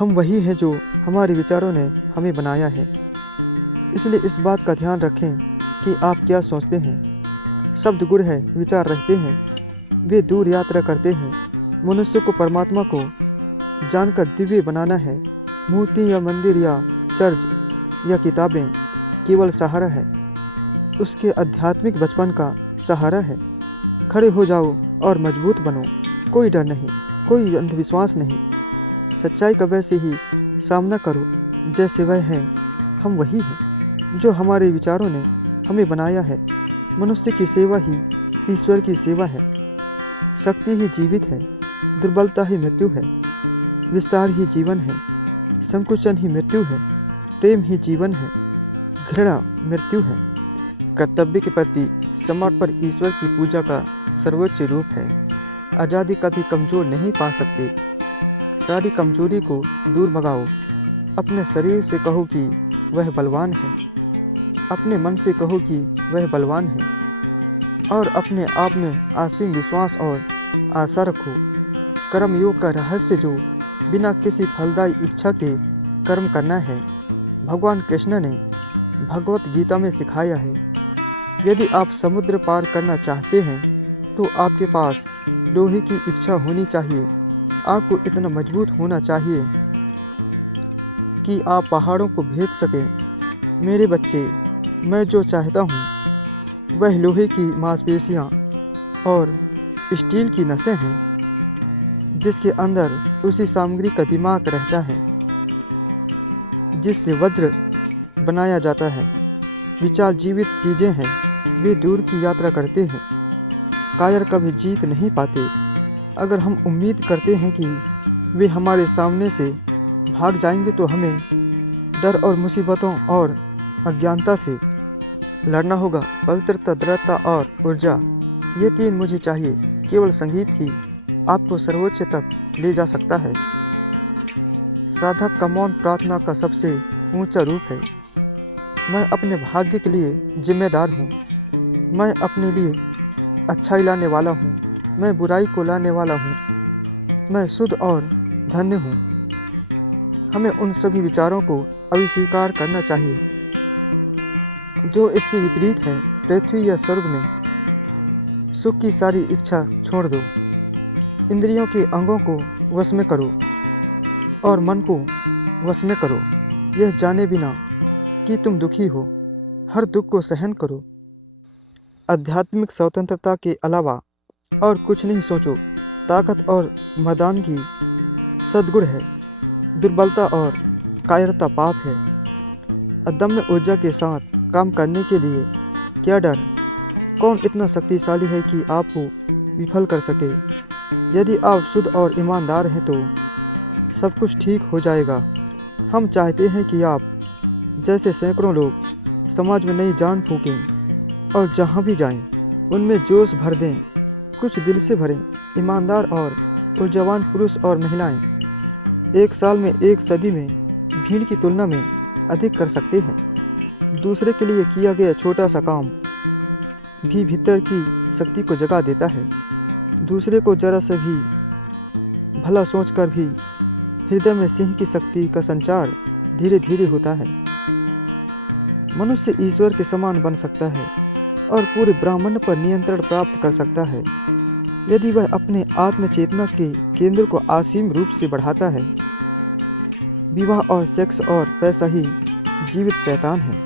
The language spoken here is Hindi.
हम वही हैं जो हमारे विचारों ने हमें बनाया है। इसलिए इस बात का ध्यान रखें कि आप क्या सोचते हैं। शब्द गुड़ है, विचार रहते हैं, वे दूर यात्रा करते हैं। मनुष्य को परमात्मा को जानकर दिव्य बनाना है। मूर्ति या मंदिर या चर्च या किताबें केवल सहारा है, उसके आध्यात्मिक बचपन का सहारा है। खड़े हो जाओ और मजबूत बनो। कोई डर नहीं, कोई अंधविश्वास नहीं। सच्चाई का वैसे ही सामना करो जैसे वह है। हम वही हैं जो हमारे विचारों ने हमें बनाया है। मनुष्य की सेवा ही ईश्वर की सेवा है। शक्ति ही जीवित है, दुर्बलता ही मृत्यु है। विस्तार ही जीवन है, संकुचन ही मृत्यु है। प्रेम ही जीवन है, घृणा मृत्यु है। कर्तव्य के प्रति समर्पण ईश्वर की पूजा का सर्वोच्च रूप है। आज़ादी कभी कमज़ोर नहीं पा सकते। सारी कमजोरी को दूर भगाओ। अपने शरीर से कहो कि वह बलवान है, अपने मन से कहो कि वह बलवान है, और अपने आप में असीम विश्वास और आशा रखो। कर्मयोग का रहस्य जो बिना किसी फलदायी इच्छा के कर्म करना है, भगवान कृष्ण ने भगवत गीता में सिखाया है। यदि आप समुद्र पार करना चाहते हैं तो आपके पास लोहे की इच्छा होनी चाहिए। आपको इतना मजबूत होना चाहिए कि आप पहाड़ों को भेद सकें। मेरे बच्चे, मैं जो चाहता हूँ वह लोहे की मांसपेशियाँ और स्टील की नसें हैं, जिसके अंदर उसी सामग्री का दिमाग रहता है जिससे वज्र बनाया जाता है। विचार जीवित चीज़ें हैं, वे दूर की यात्रा करते हैं। कायर कभी जीत नहीं पाते। अगर हम उम्मीद करते हैं कि वे हमारे सामने से भाग जाएंगे तो हमें डर और मुसीबतों और अज्ञानता से लड़ना होगा। पवित्रता, दृढ़ता और ऊर्जा, ये तीन मुझे चाहिए। केवल संगीत ही आपको सर्वोच्च तक ले जा सकता है। साधक का मौन प्रार्थना का सबसे ऊंचा रूप है। मैं अपने भाग्य के लिए जिम्मेदार हूँ। मैं अपने लिए अच्छाई लाने वाला हूँ, मैं बुराई को लाने वाला हूँ। मैं शुद्ध और धन्य हूँ। हमें उन सभी विचारों को अस्वीकार करना चाहिए जो इसके विपरीत हैं। पृथ्वी या स्वर्ग में सुख की सारी इच्छा छोड़ दो। इंद्रियों के अंगों को वश में करो और मन को वश में करो, यह जाने बिना कि तुम दुखी हो। हर दुख को सहन करो। आध्यात्मिक स्वतंत्रता के अलावा और कुछ नहीं सोचो। ताकत और मर्दानगी सद्गुण है, दुर्बलता और कायरता पाप है। अदम्य ऊर्जा के साथ काम करने के लिए क्या डर? कौन इतना शक्तिशाली है कि आपको विफल कर सके? यदि आप शुद्ध और ईमानदार हैं तो सब कुछ ठीक हो जाएगा। हम चाहते हैं कि आप जैसे सैकड़ों लोग समाज में नई जान फूकें और जहाँ भी जाएं उनमें जोश भर दें। कुछ दिल से भरें। ईमानदार और ऊर्जावान पुरुष और महिलाएं एक साल में, एक सदी में भीड़ की तुलना में अधिक कर सकते हैं। दूसरे के लिए किया गया छोटा सा काम भी भीतर की शक्ति को जगा देता है। दूसरे को जरा से भी भला सोचकर भी हृदय में सिंह की शक्ति का संचार धीरे धीरे होता है। मनुष्य ईश्वर के समान बन सकता है और पूरे ब्रह्मांड पर नियंत्रण प्राप्त कर सकता है यदि वह अपने आत्म चेतना के केंद्र को असीम रूप से बढ़ाता है। विवाह और सेक्स और पैसा ही जीवित शैतान है।